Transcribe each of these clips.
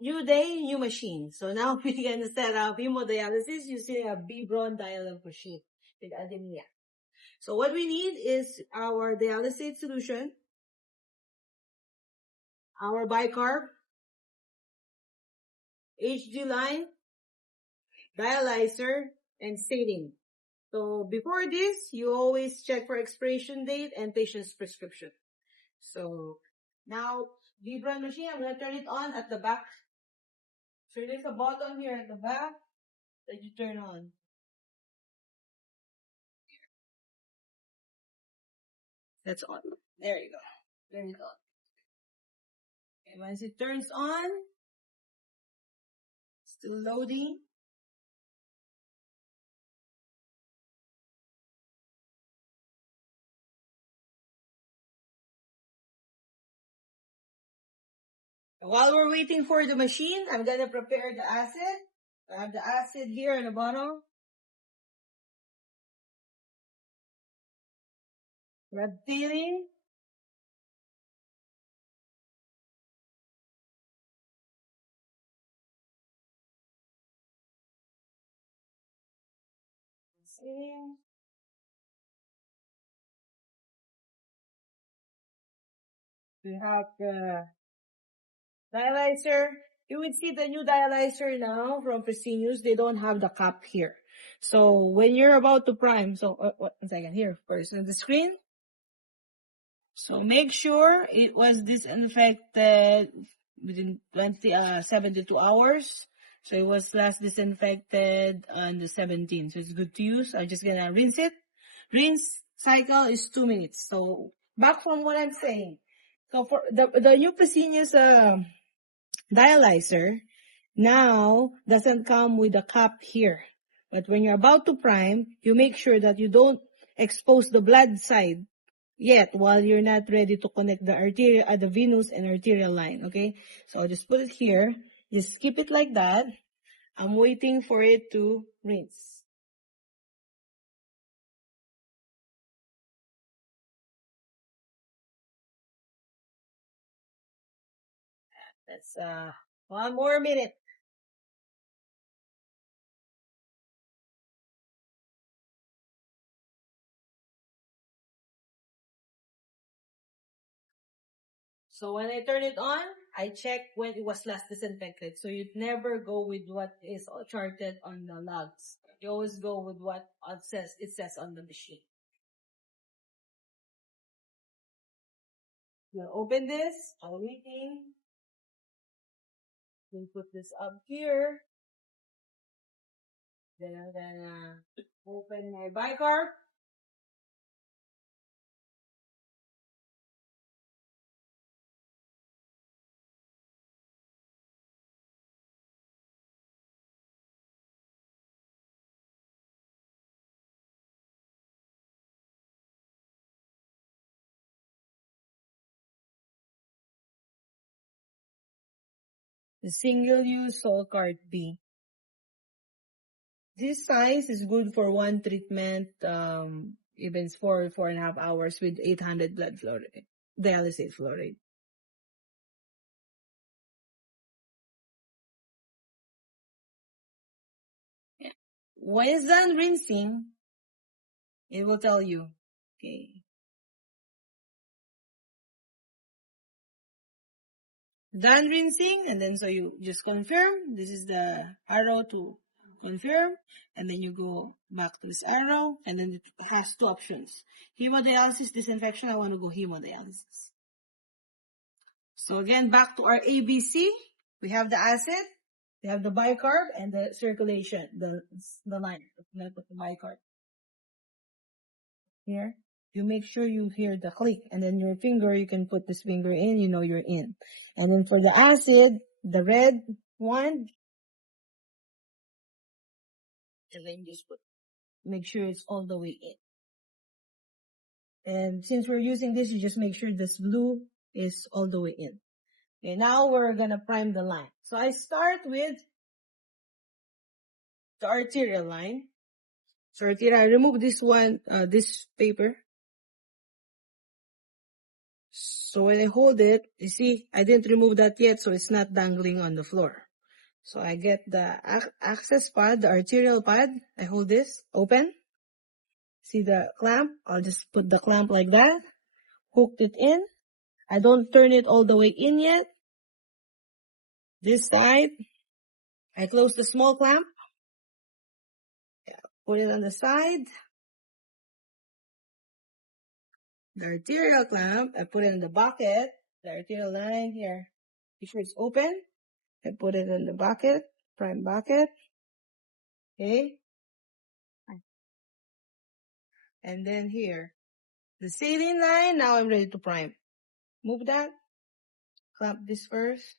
new day, new machine. So now we're going to set up hemodialysis using a Bbraun dialysis machine with anemia. So what we need is our dialysate solution, our bicarb, HD line, dialyzer, and saline. So before this, you always check for expiration date and patient's prescription. So now, Bbraun machine, I'm going to turn it on at the back. So there's a button here at the back that you turn on. That's on. There you go. There you go. And once it turns on, still loading. While we're waiting for the machine, I'm going to prepare the acid. I have the acid here in the bottle. Red saline. We have the dialyzer. You will see the new dialyzer now from Fresenius. They don't have the cap here. So when you're about to prime, so 1 second here first on the screen. So make sure it was disinfected within 72 hours. So it was last disinfected on the 17th. So it's good to use. I'm just gonna rinse it. Rinse cycle is 2 minutes. So back from what I'm saying. So for the new Fresenius dialyzer now doesn't come with a cap here. But when you're about to prime, you make sure that you don't expose the blood side yet while you're not ready to connect the arterial, the venous and arterial line, okay? So I'll just put it here. Just keep it like that. I'm waiting for it to rinse. That's 1 more minute. So when I turn it on, I check when it was last disinfected. So you'd never go with what is charted on the logs. You always go with what it says on the machine. We'll open this. I'm waiting. We'll put this up here. Then I'm gonna open my bicarb. The single-use Solcart B. This size is good for 1 treatment, even 4.5 hours with 800 blood flow rate, dialysate flow rate. Yeah. When it's done rinsing, it will tell you. Okay. Done rinsing, and then so you just confirm. This is the arrow to confirm, and then you go back to this arrow, and then it has 2 options. Hemodialysis, disinfection. I want to go hemodialysis. So again, back to our ABC. We have the acid, we have the bicarb, and the circulation, the line. Let's put the bicarb here. You make sure you hear the click, and then your finger, you can put this finger in, you know you're in. And then for the acid, the red one, and then just make sure it's all the way in. And since we're using this, you just make sure this blue is all the way in. Okay, now we're gonna prime the line. So I start with the arterial line. So arterial, I remove this one, this paper. So So when I hold it, you see, I didn't remove that yet, so it's not dangling on the floor. So I get the access pad, the arterial pad. I hold this, open. See the clamp? I'll just put the clamp like that. Hooked it in. I don't turn it all the way in yet. This side, I close the small clamp. Put it on the side. The arterial clamp, I put it in the bucket. The arterial line here. Make sure it's open. I put it in the bucket, prime bucket. Okay. And then here, the saline line, now I'm ready to prime. Move that. Clamp this first.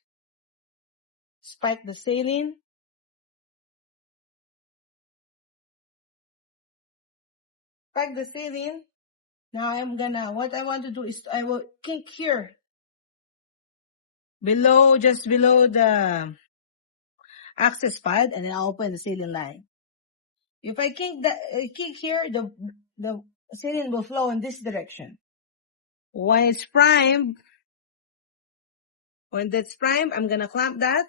Spike the saline. Spike the saline. Now what I want to do is I will kink here. Just below the access pad, and then I'll open the saline line. If I kink here, the saline will flow in this direction. When that's primed, I'm gonna clamp that.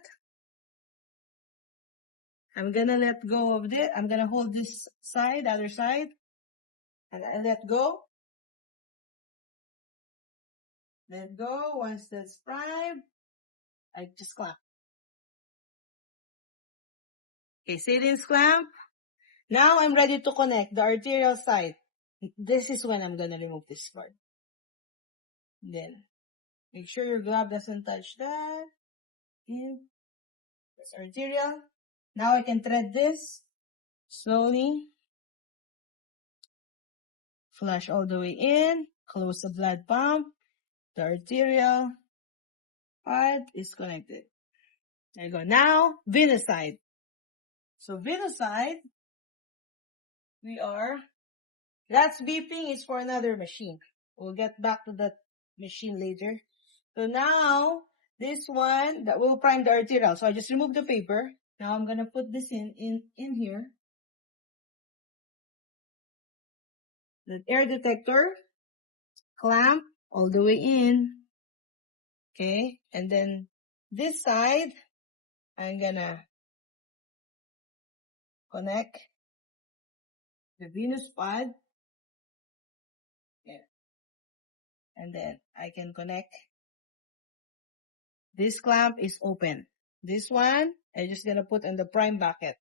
I'm gonna let go of this. I'm gonna hold this side, other side, and I let go. Let go. Once that's primed, I just clamp. Okay, saline's clamp. Now I'm ready to connect the arterial side. This is when I'm gonna remove this part. Then make sure your glove doesn't touch that. In. That's arterial. Now I can thread this slowly. Flush all the way in. Close the blood pump. The arterial part is connected. There you go. Now, venous side. So venous side, that's beeping is for another machine. We'll get back to that machine later. So now, this one, that will prime the arterial. So I just remove the paper. Now I'm gonna put this in here. The air detector, clamp all the way in. Okay, and then this side, I'm gonna connect the venous pad. Yeah. And then I can connect. This clamp is open. This one, I'm just gonna put in the prime bucket.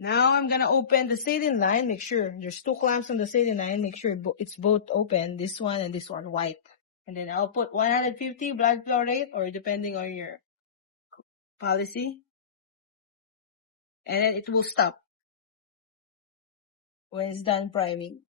Now I'm gonna open the saline line. Make sure there's 2 clamps on the saline line. Make sure it's both open. This one and this one white. And then I'll put 150 blood flow rate, or depending on your policy. And then it will stop when it's done priming.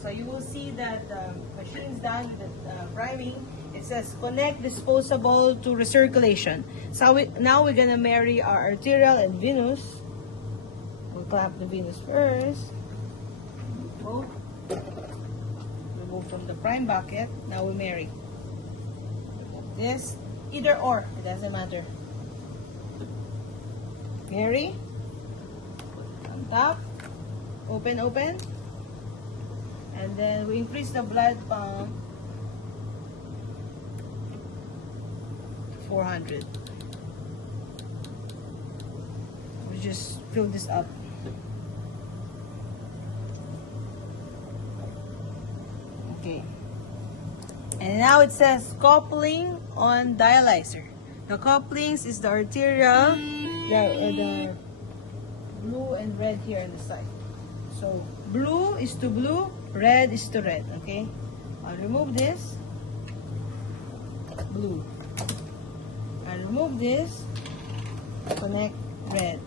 So you will see that the machine's done with priming. It says connect disposable to recirculation. So now we're gonna marry our arterial and venous. We'll clamp the venous first. Remove from the prime bucket. Now we marry. This, either or, it doesn't matter. Marry. On top. Open. And then we increase the blood pump to 400. We just fill this up. Okay. And now it says coupling on dialyzer. The couplings is the arterial, the blue and red here on the side. So blue is to blue, red is to red, okay? I'll remove this, blue. I'll remove this, connect red.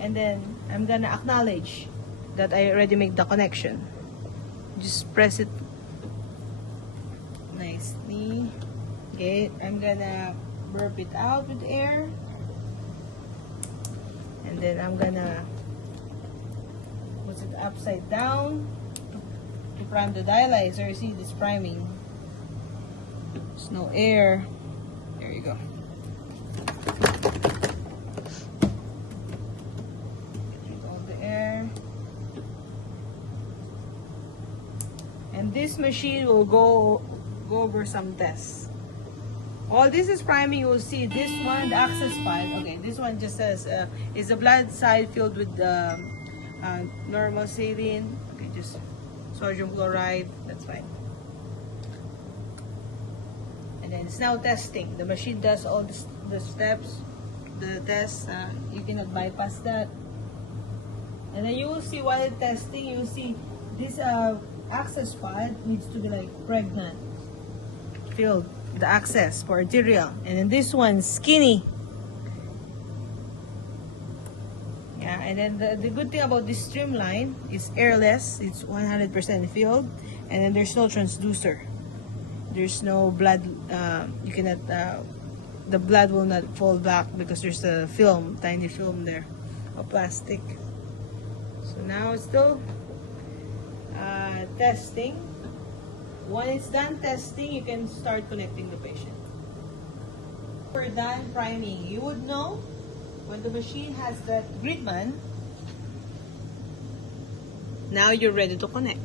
And then I'm gonna acknowledge that I already made the connection. Just press it nicely. Okay, I'm gonna burp it out with air. And then I'm gonna put it upside down. to prime the dialyzer. See this priming. There's no air. There you go. All the air. And this machine will go over some tests. All this is priming. You will see this one, the access pod. Okay, this one just says is the blood side filled with normal saline. Okay, just sodium chloride. That's fine. And then it's now testing. The machine does all the steps, the tests. You cannot bypass that. And then you will see while testing, you will see this access pod needs to be like pregnant, filled. The access for arterial, and then this one skinny. Yeah, and then the good thing about this streamline is airless. It's 100% filled, and then there's no transducer. There's no blood. You cannot. The blood will not fall back because there's a film, tiny film there, of plastic. So now it's still testing. When it's done testing, you can start connecting the patient. We're done priming. You would know when the machine has that gridman. Now you're ready to connect.